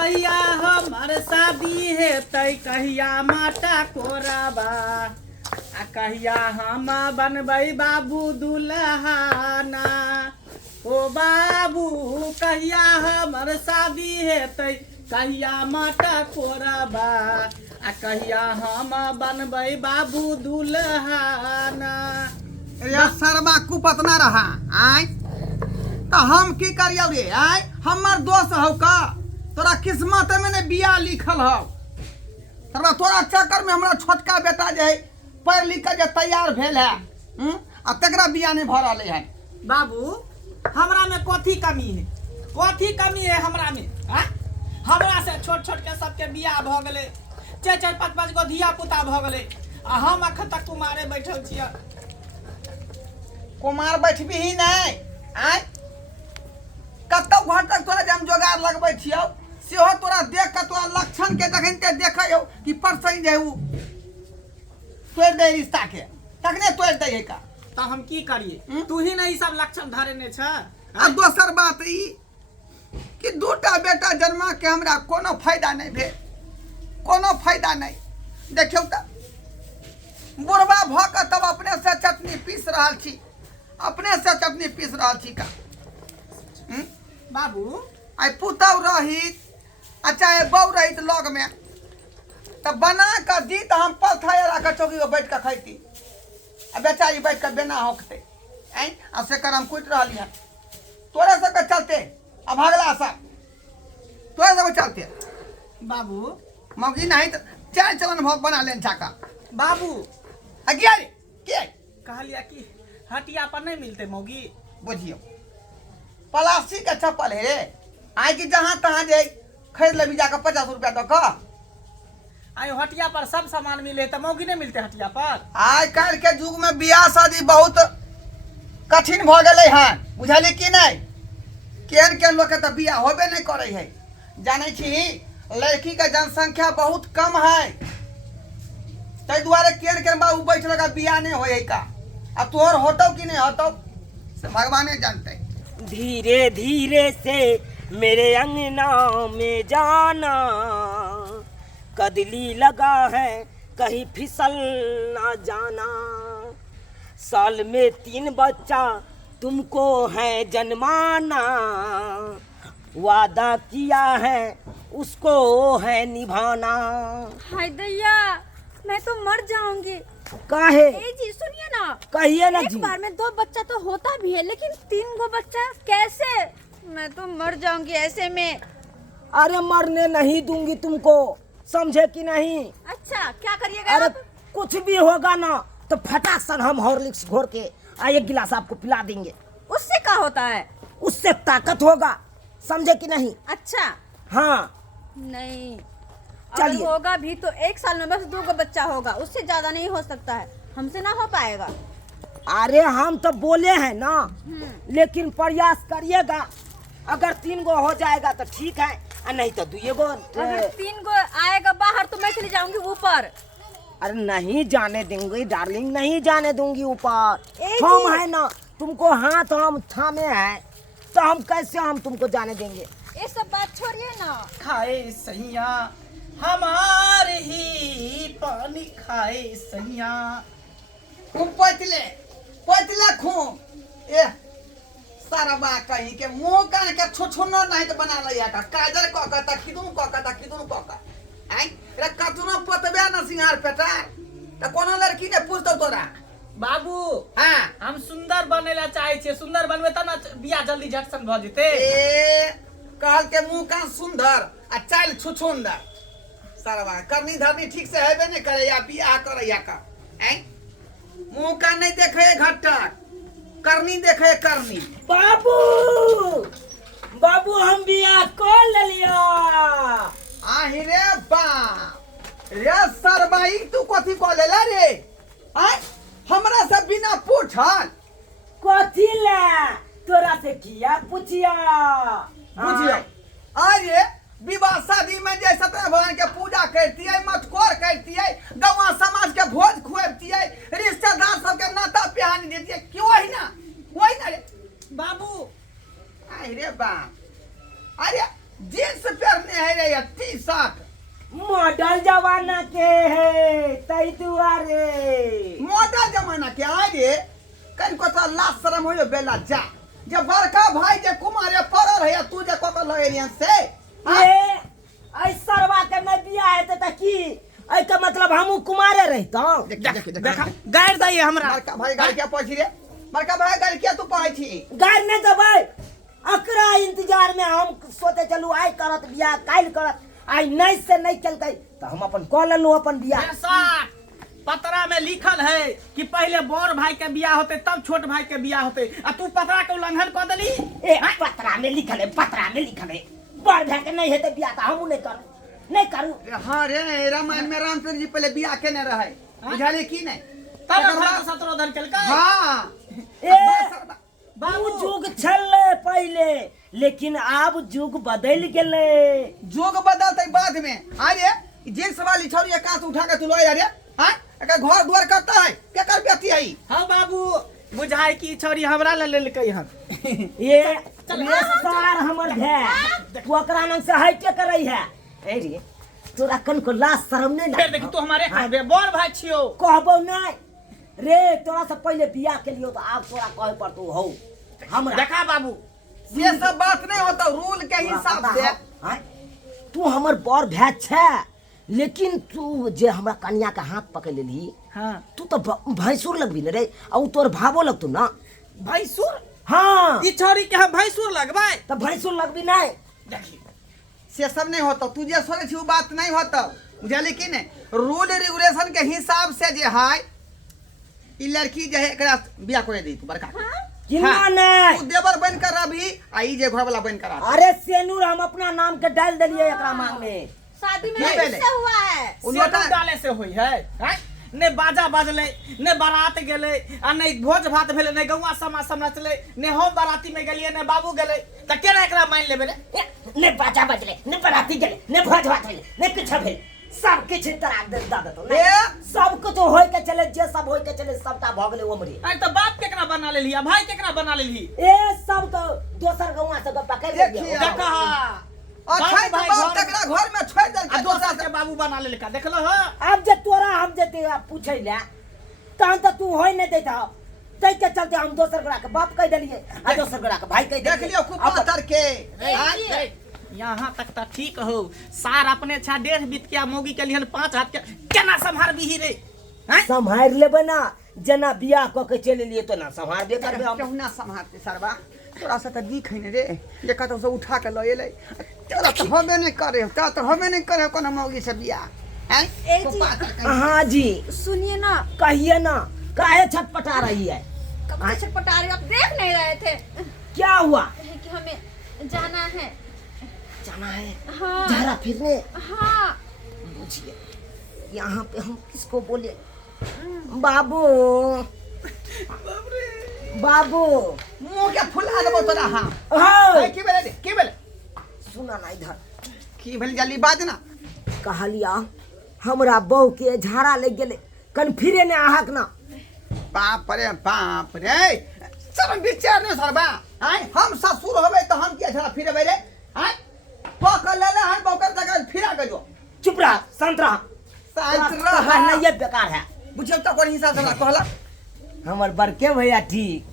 कहिया हमर शादी है तै कहिया माटा कोराबा आ कहिया हम बनबै बाबू दुल्हाना ओ बाबू कहिया हमर शादी है तै कहिया माटा कोराबा आ कहिया हम बनबै बाबू दुल्हाना। या सरवा कुपत ना रहा आय तो हम की करियो रे आय हमर दोस्त हौ का तोरा किस्मत में ने बिया लिखल हौ सरवा तोरा चक्कर में हमरा छोटका बेटा जे है पढ़ लिख के जे तैयार भेल है आ तकरा बिया नहीं भर रहले है। बाबू हमरा में कथी कमी है, कथी कमी है हमरा में? हमरा से छोट छोट के सबके बियाह भ गेले, 4-4 5-5 गो धिया पुता भ गेले आ हम अखन तक कुमारे बैठल छियै। कुमार बैठबी ही नहीं आय कतौ घर तक तोरा जे हम जोगाड़ लगबै छियौ सेहो तोरा देख के तोरा लक्षण के देखते देखै हो कि परसई जे उ तोड़ दे रिश्ता के तखने तोड़ दे है का तो हम की करिए? तू ही नहीं सब लक्षण धरेने छ। आ दोसर बात ई कि दूटा बेटा जन्मा के हमरा कोनो फायदा नहीं भेल, कोनो फायदा नहीं। देखियो त बुढ़वा भ के तब अपने से चटनी पीस रहल छी, अपने से चटनी पीस रहल छी का बाबू आई पुतौ रही आ चाहे बहू रही लग में तब बना कर दी तो हम पलथाए रख चौकी पर बैठ कर खैती आ बेचारी बैठ कर बेना होकते आई आ से कर हम कुट रहल है तोरे सब के चलते अब भगला सब तोरे सब के चलते बाबू मौगी नहीं तो चाय चलन भोग बना लेन छाका बाबू आ गया रे के कहलिया कि हटिया पर नहीं मिलते मौगी। बुझियो प्लास्टिक का चप्पल है रे आई कि जहाँ तहाँ जे खरीद लेबी जाकर 50 रुपया दो का आयो हटिया पर सब सामान मिले तो मौगी नहीं मिलते हटिया पर? आज कल के युग में बियाह शादी बहुत कठिन भ गए हैं बुझली कि नहीं। केहन केहन लोग के तो बियाह होबे नहीं करे है। जाने छी लड़की के जनसंख्या बहुत कम है तै दुआरे केहन केहन बाबू बैठल का बियाह नहीं होए का आ तोहर होतौ कि नहीं होतौ से भगवाने जानते। धीरे धीरे से मेरे अंगना में जाना कदली लगा है कहीं फिसल ना जाना साल में 3 बच्चा तुमको है जन्माना वादा किया है उसको है निभाना। हाय दैया मैं तो मर जाऊंगी। काहे? ए जी सुनिए ना, कहिए ना जी। एक बार में 2 बच्चा तो होता भी है लेकिन 3 गो बच्चा कैसे? मैं तो मर जाऊंगी ऐसे में। अरे मरने नहीं दूंगी तुमको, समझे कि नहीं? अच्छा क्या करिएगा? अरे आप? कुछ भी होगा ना तो फटाक सन हम हॉर्लिक्स घोर के 1 गिलास आपको पिला देंगे। उससे क्या होता है? उससे ताकत होगा, समझे कि नहीं? अच्छा हाँ नहीं चलिए। अगर होगा भी तो 1 साल में बस 2 गो बच्चा होगा, उससे ज्यादा नहीं हो सकता है, हमसे ना हो पाएगा। अरे हम तो बोले हैं ना, लेकिन प्रयास करिएगा। अगर 3 गो हो जाएगा तो ठीक है और नहीं तो 2 गो। अगर 3 गो आएगा बाहर तो मैं चली जाऊंगी ऊपर। अरे नहीं जाने देंगे डार्लिंग, नहीं जाने दूंगी ऊपर। ए हम जी। है ना, तुमको हाथ हम थामे हैं तो हम कैसे हम तुमको जाने देंगे? ये सब बात छोड़िए ना। खाए सैया हमारे ही पानी खाए सैया। खूब पतले खूब ए सारा बा कहीं के मुंह कान के छुछुनो नहीं तो बना लिया का काजल क का तखिदुन क का तखिदुन क का आई रे कतनो पतबे ना सिंगार पेटा त कोनो लड़की ने पूछतो तोरा बाबू हां हम सुंदर बनेला चाहे छे, सुंदर बनबे त ना बियाह जल्दी झटसन भ जेते। ए कहल के मुंह कान सुंदर आ चाल छुछुंदर सारा बा करनी धरनी ठीक से हेबे नहीं करे या बियाह करे या का आई मुंह कान नहीं देखे घटक करनी देखे करनी। बाबू बाबू हम बियाह कर लिया। आहि रे बा रे सरबाई तू कथी को लेला रे आय हमरा से बिना पूछल कथी ला तोरा से किया पूछिया? बुझियो अरे विवाह शादी में जे सत्यनारायण भगवान के पूजा करती है, मटकोर करती है, गौवा समाज के भोज खुआती है, रिश्तेदार सबके नाता पिहानी देती है, क्यों है ना वही ना रे बाबू अरे बा अरे जींस पहनने है रे टी शर्ट मॉडल जमाना के है तई दुआरे। मॉडल जमाना के आए रे कहीं को तो लाश शर्म हो बेला जा जे बड़का भाई जे कुमारे पड़ल है तू जे को लगेलियन से ए ऐ सरवा के में बिया हेते त की ऐ का मतलब हमहू कुमारे रहता। देखा गाड़ दइए हमरा। बड़का भाई गाड़ी क्या पहुंची रे बड़का भाई गाड़ी क्या तू पाई थी गाड़ ने दबै अकरा इंतजार में हम सोते चलू आई करत बिया काल करत आई नहीं से नहीं चलतै तो हम अपन कॉल लो अपन बिया। पतरा में लिखल है कि पहले बड़ भाई के बियाह होते तब छोट भाई के बियाह होते आ तू पतरा के उल्लंघन कर देली। ए पतरा में लिखल है बड़ भाई के नहीं हेते बिया त हमहू नहीं करू। हां रे रामायण में रामचंद्र जी पहले बियाह केने रहे बुझाले की नहीं तब शत्रुधन केलकै। हां ए बाबू जुग छले पहले लेकिन अब जुग बदल गेले। जोग बदलते बाद में अरे जे सवाल छोरी का उठा के तू लो अरे हां एका घर द्वार करता है के कर बेटी आई। हां बाबू बुझाई की छोरी हमरा ले लेलकै हन। ये सार हमर है तू ओकरा नंग से हटे करई है। ए रे तोरा कन को लाश शर्म नहीं फिर देखी तू हमारे कहबे बड़ भाई छियो कहबो नहीं रे तोरा से पहले बियाह के लियो तो अब तोरा कहे पर तू हो हमरा देखा बाबू ये सब बात नहीं होता रूल के हिसाब से। तू हमर बड़ भाई छे लेकिन तू जे हमरा कन्या के हाथ पकड़ लेली हां तू तो भैंसुर लगबी रे और तोर भावो लगतू ना भैंसुर। हां ई छोरी के हम भैंसुर लगबै तो भैंसुर लगबी नहीं। देखी से सब नहीं होता तू जे सोचे छी वो बात नहीं होता बुझाली की नहीं रूल रेगुलेशन के हिसाब से जे है ई लड़की जे है एकरा बियाह करे दी तू बड़का किन्ना नहीं तू देवर बन कर रही आई जे घर वाला बन कर आ। अरे सेनूर हम अपना नाम के डाल दिलिए एकरा मांग में। शादी में नहीं पहले। किससे हुआ है? उन्होंने डाले से होई है हैं? ने बाजा बजले ने बारात गेले आ ने भोज भात भेले ने गौवा समाज समझले ने हम बाराती में गेलिए ने बाबू गेले त केना एकरा मान लेबे रे। ने बाजा बजले ने बराती गेले ने भोज भात भेले ने किछ भेल सब किछ तरा दे दतो ने सब कुछ होय के चले जे सब होय के चले सबटा भ गेले ओमरे। अरे त बाप केकरा बना लेली आ भाई केकरा बना लेली। ए सब तो दोसर गौवा से पकड़ ले देखिए, देखा अच्छा तो बाप तकरा घर में छोड़ दे आ दोसर के बाबू बना लेलका देखलो ह। अब जे तोरा हम जे ते पूछै ले तहन त तू होय नै देता तै के चलते हम दोसर गोरा के बाप कह देलिए आ दोसर गोरा के भाई कह देलिए। देख लियो खूब पातर के यहाँ तक तो ठीक हो सार अपने छा 1.5 बीत के मोगी के लिए 5 हाथ के केना संभार भी रे हैं। संभार लेबे ना जना बियाह क के चले लिए तो ना संभार दे करबे हम। क्यों ना संभालते सरबा तोरा से तो दिख है रे जे कतो से उठा के ल एले तोरा तो होबे नहीं करे तो होबे नहीं करे कोनो मौगी से बियाह हैं। ए खूब जी। पातर के। हाँ जी सुनिए ना कहिए ना काहे छटपटा रही है कब से छटपटा रही हो? आप देख नहीं रहे थे क्या हुआ। कहे कि हमें जाना है। जाना है हाँ जरा फिरने। हाँ बुझिए यहाँ पे हम किसको बोले बाबू बाबू मुंह के फुला देबो तोरा हां हाँ की बेले सुना ना इधर की भेल जल्दी बात ना कहलिया हमरा बहू के झाड़ा लग गेले कन फिरे ने आहक ना। बाप रे सब विचार ने सरबा हैं हम ससुर होबे तो हम के झड़ा फिरबे रे हैं पकड़ लेले हम बौकर जगह फिरा के जो चुप रह शांत रह शांत रह रह नहीं ये बेकार है। बुझियो तो कोन हिसाब से कहला हमर बड़के भैया ठीक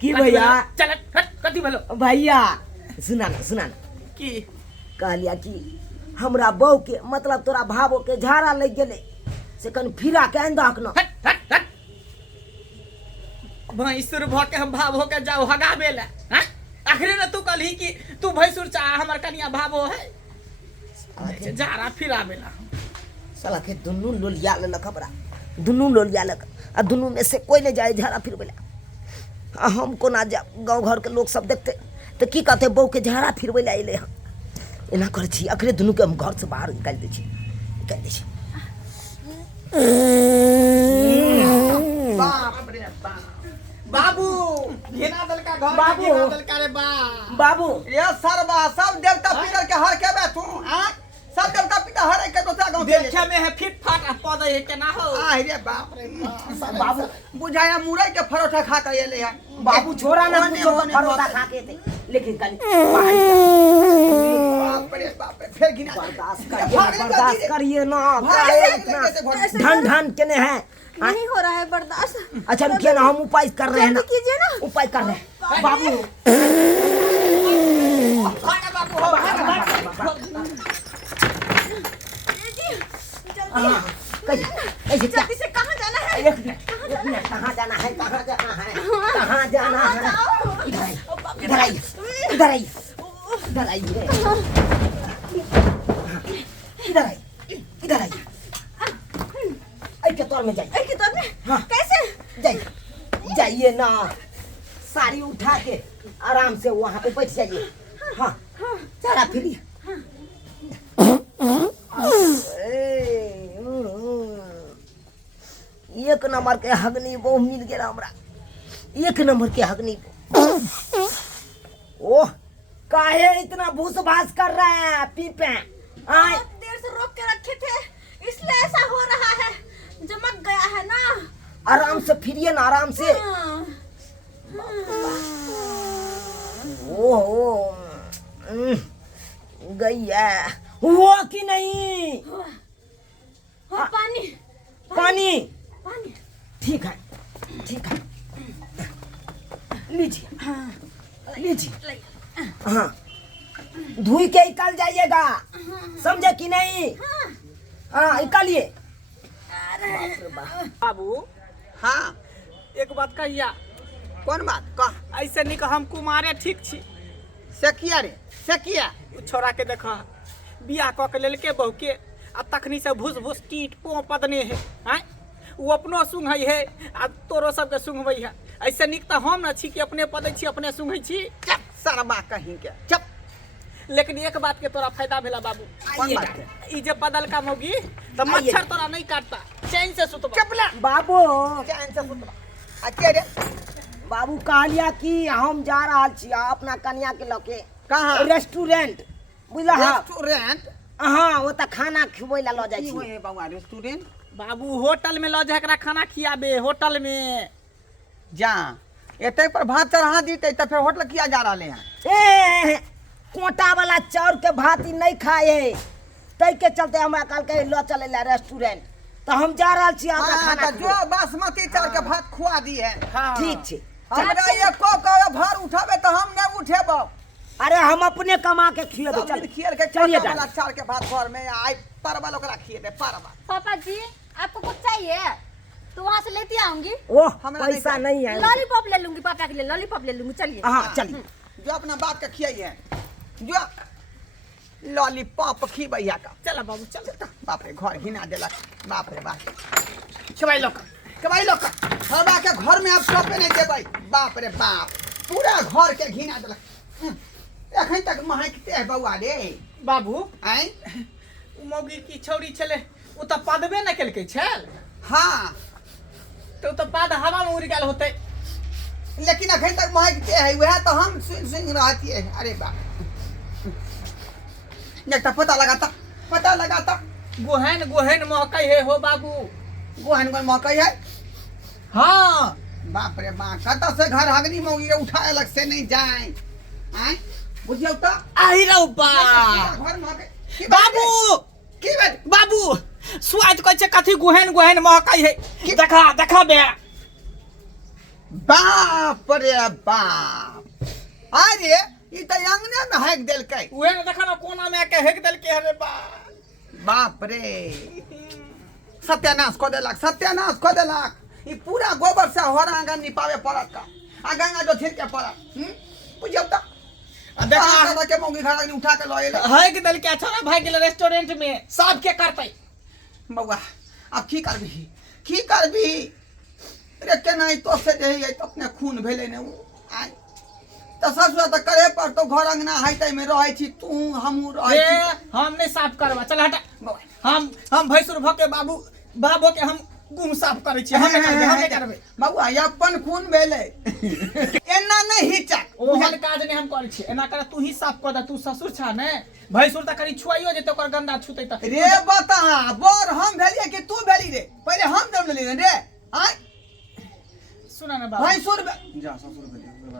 की भैया चल हट कथी भेलो भैया सुना ना की कहलिया कि हमरा बहू के मतलब तोरा भावो के झाड़ा लग गेले से कन फिरा के अंदक ना। हट भैंसुर भ के हम भाव हो के जाओ हगाबे ले हैं। आखिर न तू कहली कि तू भैंसुर चाह हमर कनिया भावो है अच्छा जारा फिराबे ला साला के दुन्नू लोलिया ले खबरा दुन्नू लोलिया ले आ दुन्नू में से कोई नहीं जाए झाड़ा फिर बेला आ हम कोना जा गांव घर के लोग सब देखते तो की कहते बहू के झाड़ा फिरबै ले अइले हम एना कर छी अखरे दुन्नू के हम घर से बाहर निकाल दे छी बाप रे बाप बाबू घेना दल का घर बाबू। घेना दल का रे बा बाबू ये सरबा सब देवता पितर के हर के बे तू हां सब देवता पितर हर के दोसरा गांव के देखे में है फिट फाट पद है केना हो आ रे बाप रे बाबू बुझाया मुरई के परोठा खा के एले है बाबू छोरा ना कुछ परोठा खा के थे लेकिन कल बाप रे बाप रे फिर गिना बर्दाश्त भाग करिए, ले, बर्दाश्त धीरे। करिए ना, भाग काहे ले, इतना कैसे भाग- ढन ढन केने हैं। नहीं हो रहा है बर्दाश्त। अच्छा रुकिए ना, हम उपाय कर रहे हैं ना, जल्दी कीजिए ना। उपाय कर रहे हैं बाबू। भागा बाबू हो भागा। हाँ, कैसे क्या जल्दी से कहाँ जाना है? एक मिनट, कहाँ जाना है, कहाँ जाना है, कहाँ जाना है? इधर आइए, इधर आइए, इधर आइए, इधर आइए, इधर आइए, इधर आइए, आई के तौर में जाइए। एक ही दौर में? हाँ। कैसे? जाइए, जाइए ना, साड़ी उठा के आराम से वहाँ पे बैठ जाइए। हाँ, चला फिरिए। एक नंबर के हगनी वो मिल गया हमरा, एक नंबर के हगनी वो। ओह, काहे इतना भूस भास कर रहा है पीपे? आए, बहुत देर से रोक के रखे थे, इसलिए ऐसा हो रहा है। चमक गया है ना। आराम से फिरिए ना, आराम से। हाँ। ओह, गई है वो कि नहीं? हाँ, पानी पानी पानी। ठीक है, ठीक है, लीजिए, लीजिए। हाँ, धुई के निकल जाइएगा, समझे कि नहीं? हाँ, निकालिए। बाबू हाँ एक बात कहिया, कौन बात कह ऐसे नहीं हम कुमारे ठीक छी। से किया रे से किया उ छोरा के देखा बियाह कऽ के लेलके बहू के, आ तखनी से भूस भूस टीट पो पदने है। आय वो अपनो सुंघै है आ तोरो सबके सुंघबै है। ऐसे नीक तऽ हम न छी कि अपने पदै छी अपने सुंघै छी। चप सरबा कहीं के चप। लेकिन एक बात के तोरा फायदा भेला बाबू, कौन बात के? ई जे बदल का मोगी तो मच्छर तोरा नहीं काटता, चैन से सुतबा। चपला बाबू, चैन से सुतबा। आ रे बाबू कहलिया कि हम जा रहा छी अपना कन्या के लके कहाँ? रेस्टोरेंट, बुझल? रेस्टोरेंट हाँ, वो तो खाना खिबै ला जाइ की छी। होए बाबू रेस्टोरेंट? बाबू होटल में लऽ जाकरा खाना खियाबे, होटल में। जा एते पर भात चढ़ा दीते तो फिर होटल किया जा रहा है? ए, कोटा वाला चाउर के भात ही नहीं खाए है, तै के चलते हमरा कल के लो चले ला रेस्टोरेंट। तो हम जा रहा छी अपना हाँ, खाना तो जो बासमती चाउर के भात खुआ दी है। हाँ ठीक छै। हमरा ये को भार उठाबे तो हम नहीं उठेबो। अरे हम अपने कमा के खिएबे, सब चल दिन खियल के चलिए कोटा वाला डॉक्टर। चाउर के भात घर में आई परवल ओकरा खिए दे परवल। पापा जी आपको कुछ चाहिए तो वहाँ से लेती आऊंगी। ओह, हमरा पैसा नहीं है। लॉलीपॉप ले लूंगी, पापा के लिए लॉलीपॉप ले लूंगी। चलिए। हाँ, चलिए। जो अपना बाप के खियाइए जो लॉलीपॉप खी भैया का। चला बाबू चल। बाप रे घर हिना देलक, बाप रे बाप। खिवाई लोग कमाई लोग हवा के घर में आप टोपे नहीं देबै, बाप रे बाप पूरा घर के घिना देलक। एखन तक महकते है बउआ रे। बाबू आय उ मौगी की छौरी छले, उ तऽ पादबे न केलकै छल, हाँ तो तऽ पाद हवा में उड़ गेल होतै। लेकिन अखन तक महकते है, वह तो हम सुन रहती है। अरे बाप एक पता लगाता गोहन गोहन महकै है हो बाबू। गोहन गोहन महकै है। हाँ बाप रे बाप कत से घर हगनी मौगी के उठाए अलग से नहीं जाए। आय बुझियो तो आई रौ बा घर महकै की बाबू की बात बाबू स्वाद कहै छै कथी गोहन गोहन महकै है। की- देखा देखा बे बाप रे बाप। अरे ई त अंगने में हैक देलकै। उहे न देखा न कोना में के हेक देलकै रे बा। बाप रे सत्यानाश को देलक। ई पूरा गोबर से हर आंगन निपावे पड़त का, आ गंगा जो छिड़के पड़त। बुझियो त आ देखा देखा के मौगी घर आदमी उठा के ल एले। हेक देलकै, छोरा भाग गेल रेस्टोरेंट में, सब के करतै। बउआ अब की करबी रे केना तो से जे है तो अपने खून भेले ने आय त ससुर त करे पर तो घर अंगना हाइते में रहै छी, तू हमहू रहै ए छी। हम नहीं साफ करबा, चल हटा। बउआ हम भैंसुर भ के बाबू के हम गुम साफ करे छी, हम नहीं करबे। बउआ ये अपन खून भेले एना नहीं हिचक। ओहन काज नहीं हम करे छी, एना कर तू ही साफ कर दे। तू ससुर छा ने, भैंसुर त करी छुआइयो जेते ओकर गंदा छूते त। रे बता बोर हम भेलिए कि तू भेली रे? पहले हम दम लेली रे। आय सुना ना बाबू, भैंसुर जा ससुर भेली